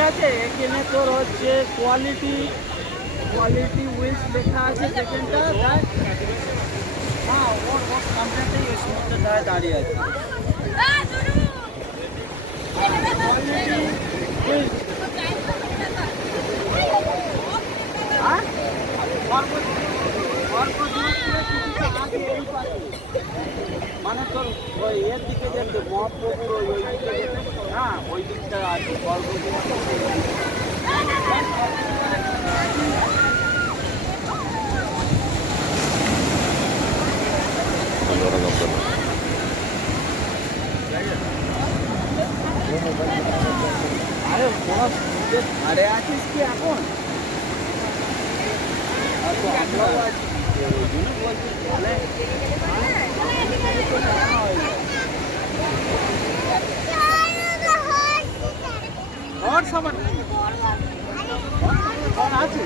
আছে এখানে তোর হচ্ছে কোয়ালিটি উইলস লেখা আছে সেকেন্ডটা দেখ। হ্যাঁ ওর সামনেতেই ওই সমুদ্রটা দাঁড়িয়ে আছে কোয়ালিটি উইলস। হ্যাঁ মানে তোর ওই এর দিকে যেতে মহাপ্রভুর ওই দিকে যেতে হ্যাঁ ওই দিকটা আছে আরে তোরা সমুদ্রের ধারে আছিস কি এখন? আমরাও আছি ওই জন্য বলছি মানে और सामान और আছে